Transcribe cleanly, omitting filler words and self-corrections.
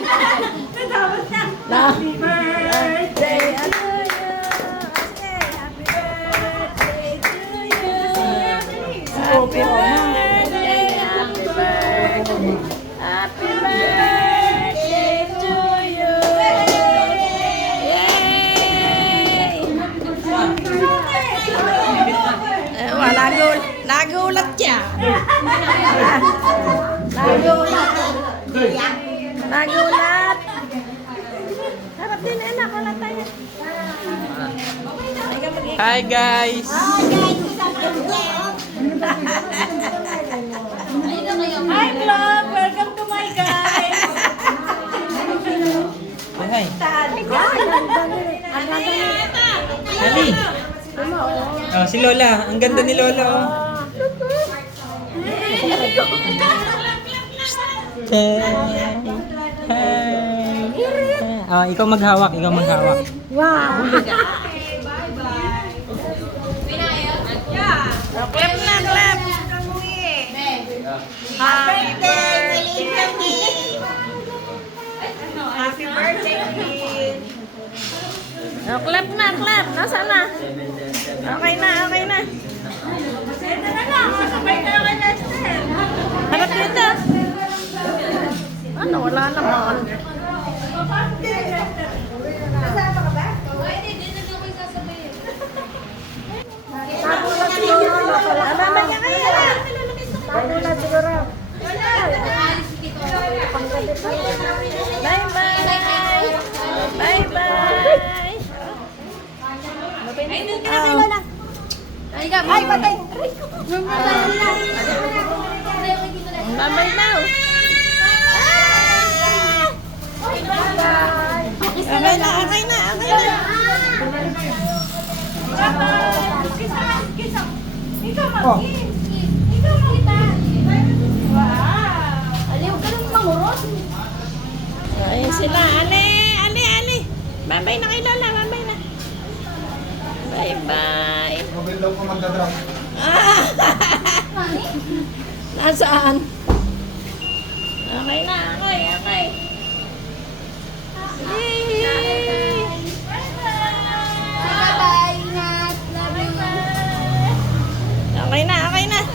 Natapos na. Happy birthday to you. Happy birthday to you. Happy birthday, happy birthday. Happy birthday to you. Yay! Nagulat siya. Nagulat. Harap din, anak. Wala tayo. Hi guys! Hi vlog! Welcome to my guys! Hi! Dali! Oh, si Lola. Ang ganda ni Lola. Oh. Hi! Oh, ikaw maghawak. Ikaw maghawak. Wow. Clap na, clap. Happy birthday! Happy birthday, kid! Oh, clap na, clap. Nasaan na? Okay na, okay na. Ito na lang, sabay tayo kay Lester. Harap dito. Ano, wala naman. Kasama ka ba? Nagulat siguro. Mamaya kayo na. Nagulat siguro. Bye-bye. Bye-bye. Ay, patay! Bye-bye now. Okay na, okay na, okay na. Kisa! Ikaw mag-kiss! Ikaw mag-kita! Wow! Aliw ka nung mangurot! Ayun sila. Ale, ale, ale. Bye-bye na kay Lola. Bye-bye na. Bye-bye. Mobile daw ko magdadrop. Nasaan? Okay na, okay, okay. Yay!